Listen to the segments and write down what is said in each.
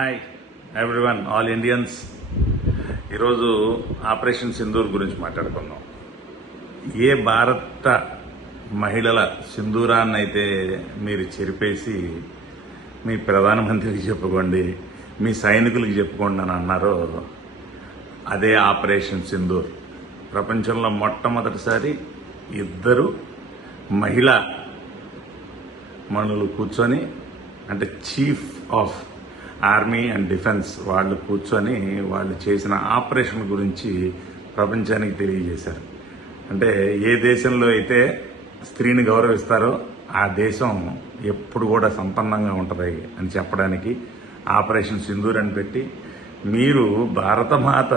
Hi everyone, all Indians. ఈరోజు operation Sindoor గురించి మాట్లాడుకుందాం. ఏ భారత మహిళల సింధూరాన్ని అయితే మీరు చెరిపేసి మీ ప్రధానమంత్రికి చెప్పుకోండి, మీ సైనికులకు చెప్పుకోండి అని అన్నారో అదే ఆపరేషన్ సింధూర్. ప్రపంచంలో మొట్టమొదటిసారి ఇద్దరు మహిళా మనులు కూర్చొని, అంటే chief of army and defence వాళ్ళు కూర్చొని వాళ్ళు చేసిన ఆపరేషన్ గురించి ప్రపంచానికి తెలియజేశారు. అంటే ఏ దేశంలో అయితే స్త్రీని గౌరవిస్తారో ఆ దేశం ఎప్పుడు కూడా సంపన్నంగా ఉంటుంది అని చెప్పడానికి ఆపరేషన్ సింధూర్ అని పెట్టి, మీరు భారతమాత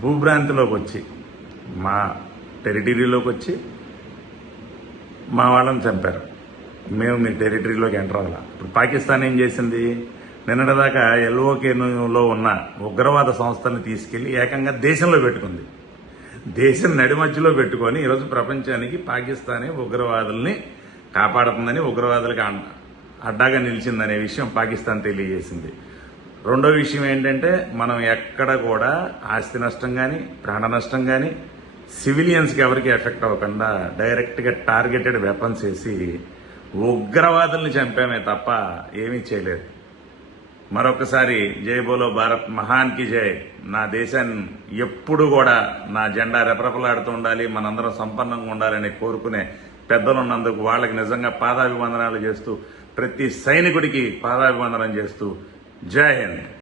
భూభ్రాంతిలోకి వచ్చి, మా టెరిటరీలోకి వచ్చి మా వాళ్ళని చంపారు, మేము మీ టెరిటరీలోకి ఎంటర్ అవ్వాల. ఇప్పుడు పాకిస్తాన్ ఏం చేసింది? నిన్నటిదాకా ఎల్ఓకేలో ఉన్న ఉగ్రవాద సంస్థలను తీసుకెళ్లి ఏకంగా దేశంలో పెట్టుకుంది. దేశం నడి మధ్యలో పెట్టుకొని ఈరోజు ప్రపంచానికి పాకిస్తానే ఉగ్రవాదుల్ని కాపాడుతుందని, ఉగ్రవాదులకి అడ్డాగా నిలిచిందనే విషయం పాకిస్తాన్ తెలియజేసింది. రెండో విషయం ఏంటంటే, మనం ఎక్కడ కూడా ఆస్తి నష్టం కానీ ప్రాణ నష్టం కానీ సివిలియన్స్కి ఎవరికి ఎఫెక్ట్ అవ్వకుండా డైరెక్ట్గా టార్గెటెడ్ వెపన్స్ వేసి ఉగ్రవాదుల్ని చంపామే తప్ప ఏమీ చేయలేదు. మరొకసారి జై బోలో భారత్ మహాన్ కి జై. నా దేశాన్ని ఎప్పుడు కూడా నా జెండా రెపరెపలాడుతూ ఉండాలి, మనందరం సంపన్నంగా ఉండాలని కోరుకునే పెద్దలు ఉన్నందుకు వాళ్ళకి నిజంగా పాదాభివందనాలు చేస్తూ, ప్రతి సైనికుడికి పాదాభివందనం చేస్తూ, జై హింద్.